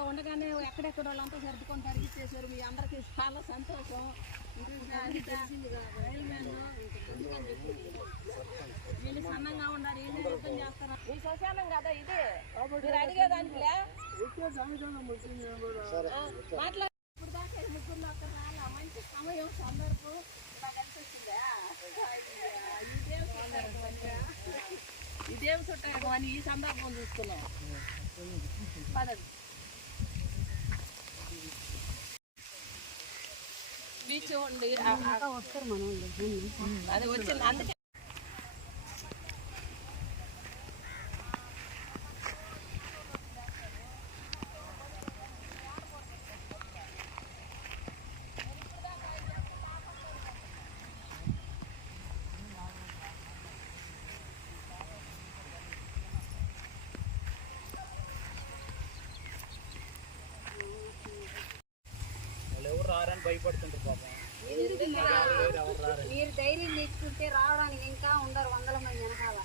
ఊర్లో ఉండగానే ఎక్కడెక్కడ వాళ్ళంతా సర్దుకుంటారు ఇచ్చేసారు. మీ అందరికీ చాలా సంతోషం. అది తెలిసింది వీళ్ళు సన్నంగా ఉన్నారు, వీళ్ళు యుద్ధం చేస్తారు. ఈ శ్మశానం కదా ఇది, మీరు అడిగేదానికి మాట్లాడు. ఇప్పుడు దాకా ముగ్గురు అక్కడ రాలా, మంచి సమయం సందర్భం ఇలా కలిసి వచ్చిందా? ఇదేం చుట్టాడు అని ఈ సందర్భం చూస్తున్నాం. పదండి బీచ్ ఉండి వస్తారు మన వాళ్ళు, అది వచ్చింది అందుకే. భయపడుతుంటారు పాపం. మీరు ధైర్యం తెచ్చుకుంటే రావడానికి ఇంకా ఉండరు, 100 మంది వెనకాల.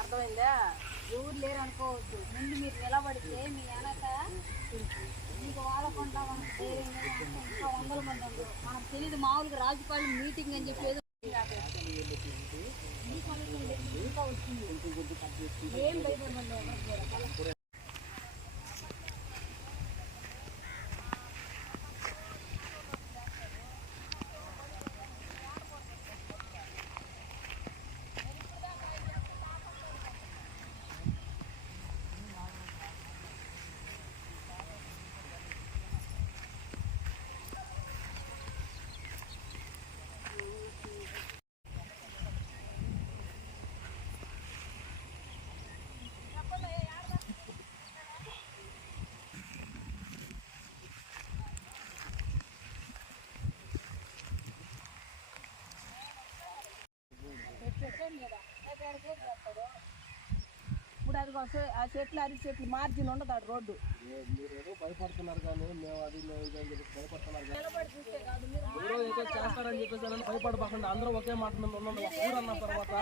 అర్థమైందా? ఎవరు లేరు అనుకోవద్దు. ముందు మీరు నిలబడితే మీ వెనక మీకు వాళ్ళకుండా మనకు ధైర్యంగా ఇంకా 100 మంది ఉండరు. మనకు తెలియదు, మామూలుగా రాజుపాలెం మీటింగ్ అని చెప్పేది ఇంకా వచ్చింది. ఏం భయపడమండి. ఇప్పుడు అది ఆ చెట్లు అరటి చెట్లు మార్జిన్ ఉండదు ఆ రోడ్డు. మీరు భయపడుతున్నారు కానీ మేము అది భయపడుతున్నారు చేస్తారని చెప్పేసి భయపడబోకండి. అందరూ ఒకే మాట మీద ఉన్నాం. ఊరు అన్న తర్వాత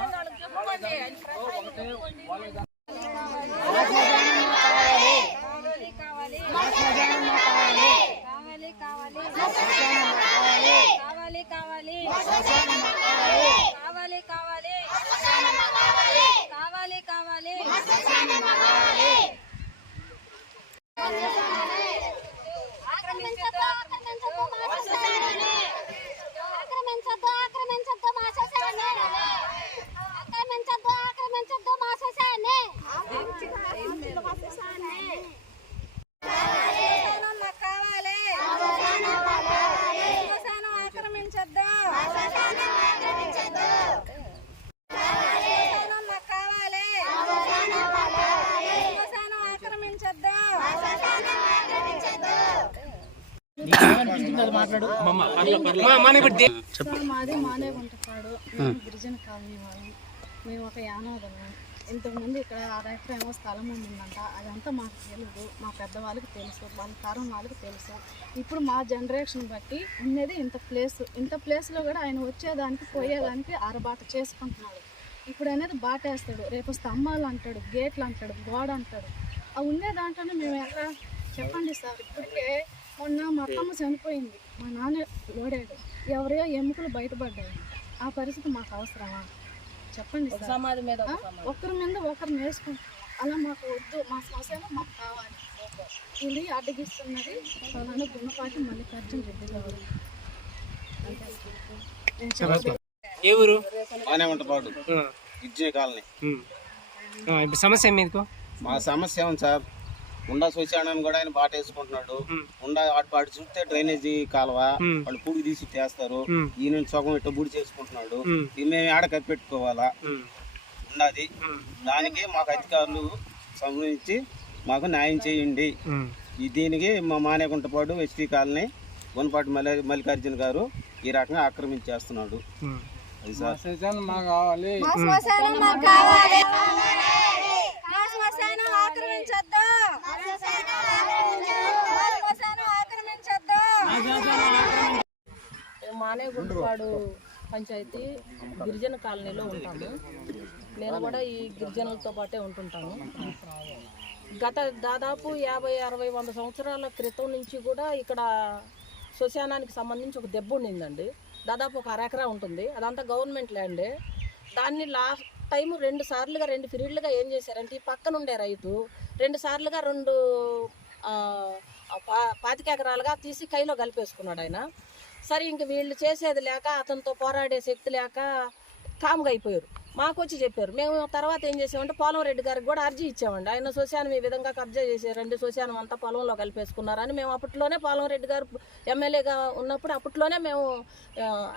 మాది మానేగుంటపాడు, గిరిజన కాలనీ వాళ్ళు. మేము ఒక యానాదము. ఇంతకుముందు ఇక్కడ 6 ఎకరాల స్థలం ఉందంట. అదంతా మాకు తెలియదు, మా పెద్దవాళ్ళకి తెలుసు, వాళ్ళ తరం వాళ్ళకి తెలుసు. ఇప్పుడు మా జనరేషన్ బట్టి ఉన్నది ఇంత ప్లేస్లో కూడా ఆయన వచ్చేదానికి పోయేదానికి అరబాట చేసుకుంటున్నాడు. ఇప్పుడు అనేది బాటేస్తాడు, రేపు స్తంభాలు అంటాడు, గేట్లు అంటాడు, గోడ అంటాడు. అవి ఉండే దాంట్లోనే మేము ఎక్కడ చెప్పండి సార్. ఇప్పటికే మొన్న మా అత్తమ్మ చనిపోయింది, మా నాన్న లోడాడు, ఎవరియో ఎముకలు బయటపడ్డాయి. ఆ పరిస్థితి మాకు అవసరమా చెప్పండి సార్? సమాధి మీద ఒకరి మీద ఒకరు నేర్చుకుంటాం. అలా మాకు వద్దు, మా శ్మశానం మాకు కావాలి. ఇది అడ్డగిస్తున్నది నన్ను గుణపాటి మల్లికార్జున రెడ్డి గారు. సమస్య మీకు? మా సమస్య ఏమో సార్, ఉండా శ్మశానాన్ని కూడా ఆయన బాట వేసుకుంటున్నాడు. ఉండా అటు చూస్తే డ్రైనేజీ కాలువ వాళ్ళు పూడి తీసి చేస్తారు. ఈ నుంచి సగం ఇట్లా బూడి చేసుకుంటున్నాడు. ఇది మేము ఆడ కప్పెట్టుకోవాలా ఉన్నది. దానికి మాకు అధికారులు సంబంధించి మాకు న్యాయం చేయండి. దీనికి మా మానేగుంటపాడు ఎస్టీ కాలనీ గుణపాటి మల్లికార్జున గారు ఈ రకంగా ఆక్రమించేస్తున్నాడు. అది సార్ మాకు కావాలి. మానేగుంటపాడు పంచాయతీ గిరిజన కాలనీలో ఉంటాము. నేను కూడా ఈ గిరిజనులతో పాటే ఉంటుంటాను. గత దాదాపు 50, 60, 100 సంవత్సరాల క్రితం నుంచి కూడా ఇక్కడ శ్మశానానికి సంబంధించి ఒక దెబ్బ ఉండిందండి. దాదాపు ఒక 1/2 ఎకరా ఉంటుంది. అదంతా గవర్నమెంట్ ల్యాండే. దాన్ని లాస్ట్ టైం 2 సార్లుగా 2 పీరియడ్లుగా ఏం చేశారంటే, ఈ పక్కన ఉండే రైతు 2 సార్లుగా 2 25 ఎకరాలుగా తీసి కైలో కలిపేసుకున్నాడు ఆయన. సరే ఇంక వీళ్ళు చేసేది లేక, అతనితో పోరాడే శక్తి లేక కామ్గా అయిపోయారు. మాకు వచ్చి చెప్పారు. మేము తర్వాత ఏం చేసామంటే పోలం రెడ్డి గారికి కూడా అర్జీ ఇచ్చామండి. ఆయన శ్మశానం ఈ విధంగా కబ్జా చేశారండి, శ్మశానం అంతా పొలంలో కలిపేసుకున్నారని మేము అప్పట్లోనే పోలం రెడ్డి గారు ఎమ్మెల్యేగా ఉన్నప్పుడు అప్పట్లోనే మేము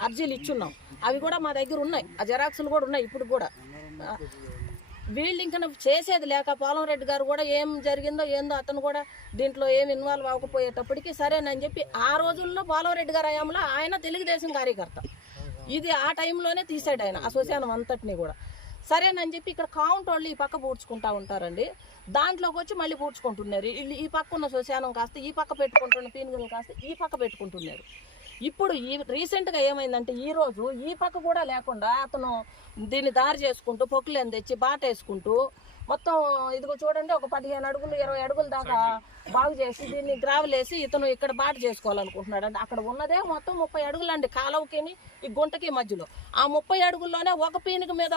అర్జీలు ఇచ్చున్నాం. అవి కూడా మా దగ్గర ఉన్నాయి, ఆ జెరాక్సులు కూడా ఉన్నాయి ఇప్పుడు కూడా. వీళ్ళు ఇంకా చేసేది లేక పోలం రెడ్డి గారు కూడా ఏం జరిగిందో ఏందో అతను కూడా దీంట్లో ఏం ఇన్వాల్వ్ అవ్వకపోయేటప్పటికి సరేనని చెప్పి, ఆ రోజుల్లో పోలం రెడ్డి గారు హయాంలో ఆయన తెలుగుదేశం కార్యకర్త, ఇది ఆ టైంలోనే తీసాడు ఆయన ఆ శ్మశానం అంతటిని కూడా. సరేనని చెప్పి ఇక్కడ కౌంట్ వాళ్ళు ఈ పక్క పూడ్చుకుంటా ఉంటారండి. దాంట్లోకి వచ్చి మళ్ళీ పూడ్చుకుంటున్నారు. ఈ పక్క ఉన్న శ్మశానం కాస్త ఈ పక్క పెట్టుకుంటున్న పీనుగులు కాస్త ఈ పక్క పెట్టుకుంటున్నారు. ఇప్పుడు రీసెంట్గా ఏమైందంటే, ఈరోజు ఈ పక్క కూడా లేకుండా అతను దీన్ని దారి చేసుకుంటూ పొక్కులేని తెచ్చి బాట వేసుకుంటూ మొత్తం ఇదిగో చూడండి, ఒక 15 అడుగులు 20 అడుగుల దాకా బాగు చేసి దీన్ని గ్రావెల్ వేసి ఇతను ఇక్కడ బాట చేసుకోవాలనుకుంటున్నాడు అండి. అక్కడ ఉన్నదే మొత్తం 30 అడుగులు అండి, కాలువకిని ఈ గుంటకి మధ్యలో. ఆ 30 అడుగుల్లోనే ఒక పీనుగు మీద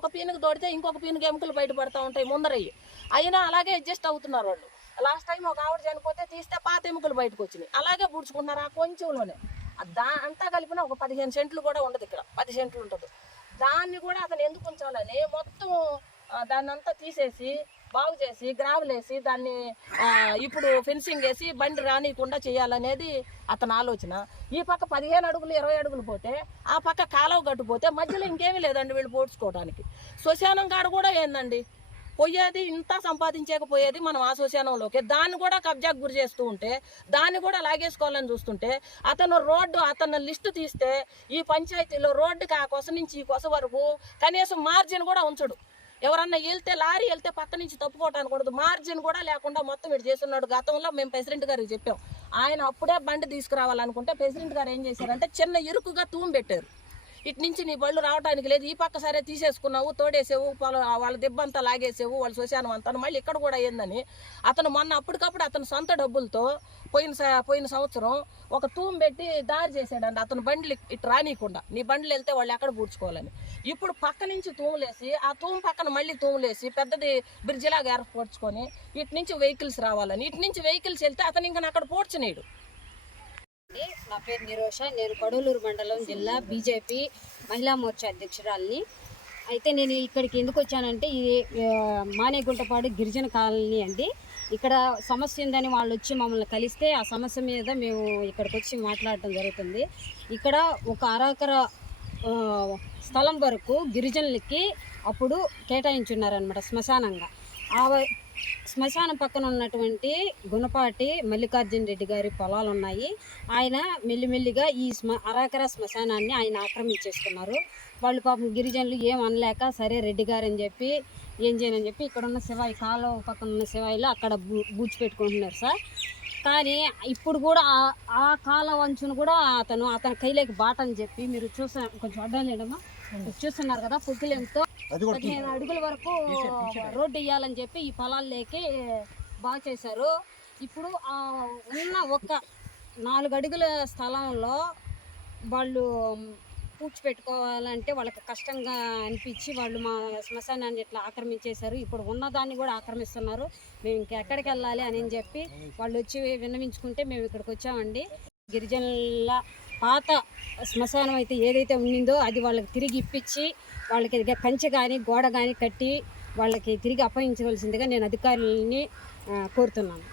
ఒక పీనుగు తోడితే ఇంకొక పీనుగు ఎముకలు బయటపడతా ఉంటాయి ముందరయ్యి. అయినా అలాగే అడ్జస్ట్ అవుతున్నారు వాళ్ళు. లాస్ట్ టైం ఒక ఆవిడ చనిపోతే తీస్తే పాత ఎముకలు బయటకు వచ్చినాయి. అలాగే పూడ్చుకుంటున్నారు ఆ కొంచెంలోనే. అంతా కలిపిన ఒక 15 సెంట్లు కూడా ఉండదు, ఇక్కడ 10 సెంట్లు ఉంటుంది. దాన్ని కూడా అతను ఎందుకు ఉంచాలని మొత్తం దాన్ని అంతా తీసేసి బాగు చేసి గ్రావెల్ వేసి దాన్ని ఇప్పుడు ఫెన్సింగ్ వేసి బండి రానియకుండా చేయాలనేది అతని ఆలోచన. ఈ పక్క 15 అడుగులు 20 అడుగులు పోతే ఆ పక్క కాలువ గట్టుపోతే మధ్యలో ఇంకేమీ లేదండి వీళ్ళు పోడ్చుకోవడానికి. శ్మశానం కాడ కూడా ఏందండి పోయేది, ఇంత సంపాదించకపోయేది మనం ఆ శ్మశానంలోకి. దాన్ని కూడా కబ్జాకు గురి చేస్తూ ఉంటే, దాన్ని కూడా లాగేసుకోవాలని చూస్తుంటే, అతను లిస్టు తీస్తే ఈ పంచాయతీలో రోడ్డుకి ఆ కొస నుంచి ఈ కొస వరకు కనీసం మార్జిన్ కూడా ఉంచడు. ఎవరన్నా లారీ వెళ్తే పక్క నుంచి తప్పుకోవటానికి కూడదు, మార్జిన్ కూడా లేకుండా మొత్తం ఇటు చేస్తున్నాడు. గతంలో మేము ప్రెసిడెంట్ గారికి చెప్పాం. ఆయన అప్పుడే బండి తీసుకురావాలనుకుంటే ప్రెసిడెంట్ గారు ఏం చేశారంటే, చిన్న ఇరుకుగా తూము పెట్టారు. ఇటు నుంచి నీ బళ్ళు రావడానికి లేదు, ఈ పక్క సరే తీసేసుకున్నావు, తోడేసేవు, వాళ్ళ దెబ్బంతా లాగేసేవు, వాళ్ళ శ్మశానం అంతా మళ్ళీ ఇక్కడ కూడా ఏందని అతను మొన్న అప్పటికప్పుడు అతను సొంత డబ్బులతో పోయిన సంవత్సరం ఒక తూము పెట్టి దారి చేసాడండి. అతను బండ్లు ఇటు రానియకుండా, నీ బండ్లు వెళ్తే వాళ్ళు ఎక్కడ పూడ్చుకోవాలని. ఇప్పుడు పక్క నుంచి తూములేసి ఆ తూము పక్కన మళ్ళీ తూములేసి పెద్దది బ్రిడ్జిలాగా ఏర్పరచుకొని ఇటు నుంచి వెహికల్స్ రావాలని, ఇటు నుంచి వెహికల్స్ వెళ్తే అతను ఇంకా అక్కడ పూడ్చనీయడు. నా పేరు నిరోష. నేను కడూలూరు మండలం జిల్లా బీజేపీ మహిళా మోర్చా అధ్యక్షురాలిని. అయితే నేను ఇక్కడికి ఎందుకు వచ్చానంటే, ఇది మానేగుంటపాడు గిరిజన కాలనీ అండి. ఇక్కడ సమస్య ఉందని వాళ్ళు వచ్చి మమ్మల్ని కలిస్తే ఆ సమస్య మీద మేము ఇక్కడికి వచ్చి మాట్లాడటం జరుగుతుంది. ఇక్కడ ఒక 1/2 ఎకరా స్థలం వరకు గిరిజనులకి అప్పుడు కేటాయించున్నారనమాట శ్మశానంగా. ఆ శ్మశానం పక్కన ఉన్నటువంటి గుణపాటి మల్లికార్జున రెడ్డి గారి పొలాలు ఉన్నాయి. ఆయన మెల్లిమెల్లిగా ఈ 1/2 ఎకరా శ్మశానాన్ని ఆయన ఆక్రమించేసుకున్నారు. వాళ్ళు పాపం గిరిజనులు ఏం అనలేక సరే రెడ్డి గారు అని చెప్పి ఏం చేయనని చెప్పి ఇక్కడ ఉన్న శివాయి కాలువ పక్కన ఉన్న శివాయిలో అక్కడ బూడ్చిపెట్టుకుంటున్నారు సార్. కానీ ఇప్పుడు కూడా ఆ కాలువ వంచును కూడా అతని కైలోకి బాట అని చెప్పి మీరు కొంచెం అడ్డాలేడమ్మా చూస్తున్నారు కదా, పొక్కిలెంతో 15 అడుగుల వరకు రోడ్డు వేయాలని చెప్పి ఈ పొలాల్లోకి బాగా చేశారు. ఇప్పుడు ఉన్న ఒక 4 అడుగుల స్థలంలో వాళ్ళు పూడ్చిపెట్టుకోవాలంటే వాళ్ళకి కష్టంగా అనిపించి వాళ్ళు మా శ్మశానాన్ని ఇట్లా ఆక్రమించేశారు. ఇప్పుడు ఉన్నదాన్ని కూడా ఆక్రమిస్తున్నారు. మేము ఇంకెక్కడికి వెళ్ళాలి అని చెప్పి వాళ్ళు వచ్చి విన్నవించుకుంటే మేము ఇక్కడికి వచ్చామండి. గిరిజనుల పాత శ్మశానం అయితే ఏదైతే ఉండిందో అది వాళ్ళకి తిరిగి ఇప్పించి వాళ్ళకి కంచె కానీ గోడ కానీ కట్టి వాళ్ళకి తిరిగి అప్పగించవలసిందిగా నేను అధికారులని కోరుతున్నాను.